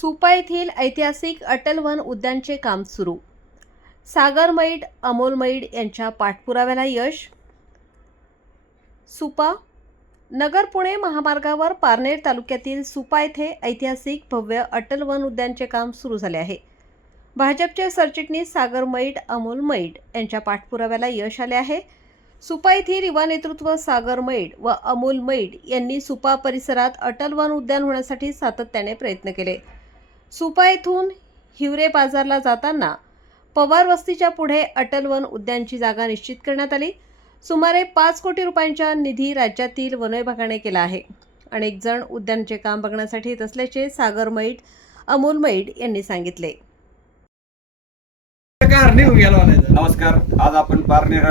सुपा येथील ऐतिहासिक अटल वन उद्यानचे काम सुरू. सागर मैड, अमोल मैड यांच्या पाठपुराव्याला यश. सुपा नगर पुणे महामार्गावर पारनेर तालुक्यातील सुपा येथे ऐतिहासिक भव्य अटल वन उद्यानचे काम सुरू झाले आहे. भाजपचे सरचिटणीस सागर मैड, अमोल मैड यांच्या पाठपुराव्याला यश आले आहे. सुपा येथील युवा नेतृत्व सागर मैड व अमोल मैड यांनी सुपा परिसरात अटल वन उद्यान होण्यासाठी सातत्याने प्रयत्न केले. सुपा येथून हिवरे बाजारला जाताना पवार वस्तीच्या पुढे अटल वन उद्यानची जागा निश्चित करण्यात आली. सुमारे 5 कोटी रुपयांचा निधी राज्यातील वन विभागाने केला आहे. अनेक जण उद्यानचे काम बघण्यासाठी येत असल्याचे सागर मैड, अमोल मैड यांनी सांगितले. नमस्कार. आज आपण पारनेर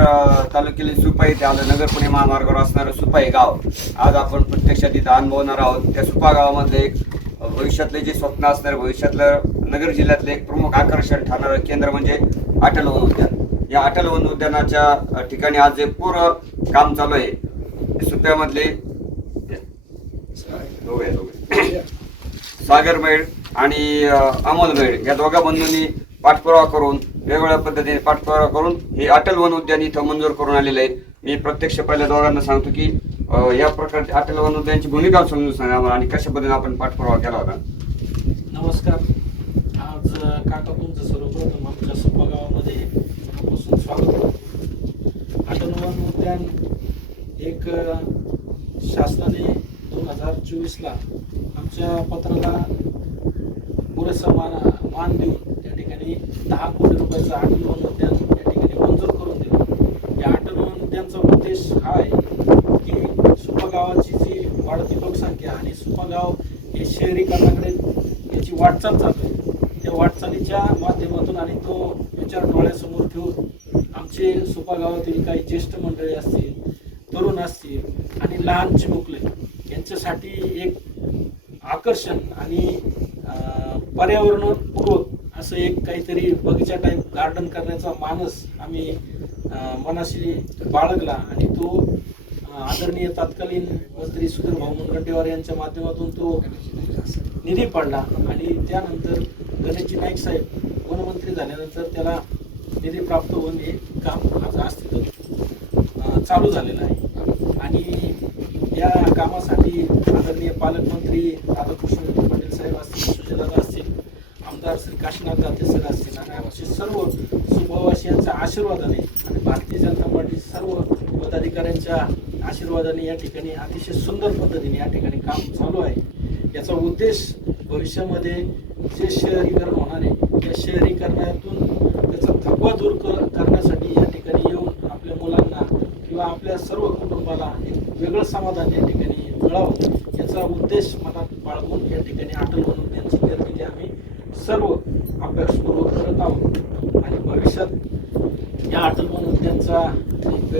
तालुक्यातील सुपा येथे आलो. नगर पुणे महामार्गावर असणारं सुपा हे गाव आज आपण प्रत्यक्षात इथं अनुभवणार आहोत. त्या सुपा गावामधले एक भविष्यातले जे स्वप्न असणारे, भविष्यातलं नगर जिल्ह्यातलं एक प्रमुख आकर्षण ठरणारं केंद्र म्हणजे अटल वन उद्यान. या अटल वन उद्यानाच्या ठिकाणी आज जे पूर्ण काम चालू आहे, सुप्यामधले सागर मैड आणि अमोल मैड या दोघा बंधूंनी पाठपुरावा करून वेगवेगळ्या पद्धतीने पाठपुरावा करून हे अटल वन उद्यान इथं मंजूर करून आलेलं आहे. मी प्रत्यक्ष पहिल्या दोघांना सांगतो की या प्रकारचे अटल वन उद्यानाची भूमिका समजून सांगा आणि कशा पद्धतीने आपण पाठपुरावा केला होता. नमस्कार. आज काका तुमचं सर्वप्रथम आमच्या सुपा गावामध्ये मनापासून स्वागत करतो. अटल वन उद्यान एक शासनाने 2024ला आमच्या पत्राला पुरेसा मान देऊन त्या ठिकाणी 10 कोटी रुपयाचं अटल वन उद्यान त्या ठिकाणी मंजूर करून दिलं. या अटल वन उद्यानचा उद्देश हा आहे की सुपा गावाची जी वाढती लोकसंख्या आणि सुपा गाव हे शहरीकरणाकडे याची वाटचाल चालू आहे, त्या वाटचालीच्या माध्यमातून आणि तो विचार डोळ्यासमोर ठेवून आमचे सुपा गावातील काही ज्येष्ठ मंडळी असतील, तरुण असतील आणि लहान चिमुकले यांच्यासाठी एक आकर्षण आणि पर्यावरणपूर्वक असं एक काहीतरी बगीचा टाईप गार्डन करण्याचा मानस आम्ही मनाशी बाळगला आणि तो आदरणीय तत्कालीन मंत्री सुधीर भाऊ मुनगंटीवार यांच्या माध्यमातून तो निधी पडला आणि त्यानंतर गणेशजी नाईक साहेब वनमंत्री झाल्यानंतर त्याला निधी प्राप्त होऊन हे काम आज अस्तित्वात चालू झालेलं आहे. आणि या कामासाठी आदरणीय पालकमंत्री राधाकृष्ण पाटील साहेब असतील, सुजयदादा असतील, आमदार श्री काशीनाथ दाते सर असतील आणि आमचे सर्व सुपवासियांच्या आशीर्वादाने आणि भारतीय जनता पार्टी सर्व पदाधिकाऱ्यांच्या आशीर्वादाने या ठिकाणी अतिशय सुंदर पद्धतीने या ठिकाणी काम चालू आहे. याचा उद्देश भविष्यामध्ये जे शहरीकरण होणार आहे त्या शहरीकरणातून त्याचा थकवा दूर करण्यासाठी या ठिकाणी येऊन आपल्या मुलांना किंवा आपल्या सर्व कुटुंबाला एक वेगळं समाधान या ठिकाणी मिळावं याचा उद्देश मनात बाळगून या ठिकाणी अटल वन उद्यानाची निर्मिती आम्ही सर्व अभ्यासपूर्वक करत आहोत. आणि भविष्यात या अटल वन उद्यानचा एक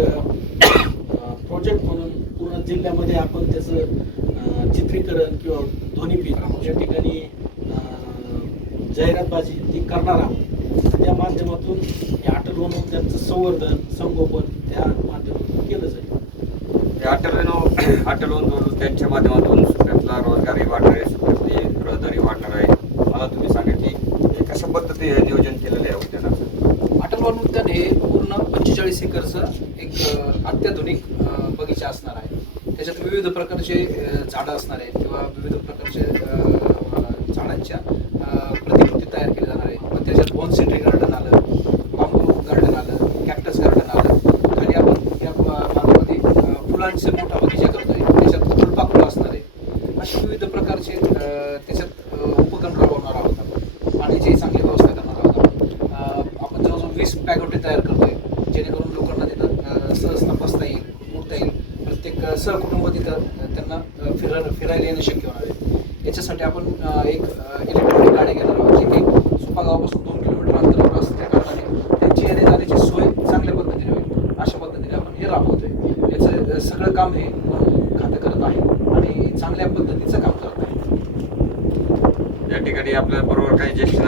प्रोजेक्ट म्हणून पूर्ण जिल्ह्यामध्ये आपण त्याचं चित्रीकरण किंवा ध्वनिफीत या ठिकाणी जाहिरातबाजी ती करणार आहोत. त्या माध्यमातून या अटल वन उद्यानचं संवर्धन, संगोपन त्या माध्यमातून केलं जाईल. अटल वन उद्यानच्या माध्यमातून सुप्यातला रोजगारही वाढणार आहे, सुप्यातली रहदारी वाढणार आहे. मला तुम्ही सांगा की कशा पद्धतीने नियोजन केलेलं आहे उद्यानाचं. अटल वन उद्यान हे पूर्ण 45 एकरचं एक अत्याधुनिक बगीचा असणार आहे. त्याच्यात विविध प्रकारचे झाडं असणार आहेत किंवा विविध प्रकारचे झाडांच्या प्रतिकृती तयार केल्या जाणार आहेत. मग त्याच्यात बॉन्सिटरी गार्डन आलं, बांबू गार्डन आलं, कॅक्टस गार्डन आलं. खाली आपण या भागामध्ये फुलांचे मोठा बगीचा करतोय, त्याच्यात फुलपाखरं असणार आहे. अशा विविध प्रकारचे त्याच्यात उपक्रम राबवणार आहोत आपण आणि जी चांगली व्यवस्था करणार आहोत. आपण जवळजवळ 20 पॅगोटे तयार करतोय जेणेकरून लोकांना तिथं सहज तपासता येईल, उठता येईल. प्रत्येक सहकुटुंब तिथं त्यांना फिरायला येणं शक्य होणार आहे. याच्यासाठी आपण एक इलेक्ट्रॉनिक गाडी घेणार आहोत जी की सुपा गावापासून 2 किलोमीटर अंतरावर असते. त्या कारणाने त्यांची येणे जाण्याची सोय चांगल्या पद्धतीने होईल अशा पद्धतीने आपण हे राबवतोय. याचं सगळं काम हे खातं करत आहे आणि चांगल्या पद्धतीचं काम करत आहे. या ठिकाणी आपल्या बरोबर काही ज्येष्ठ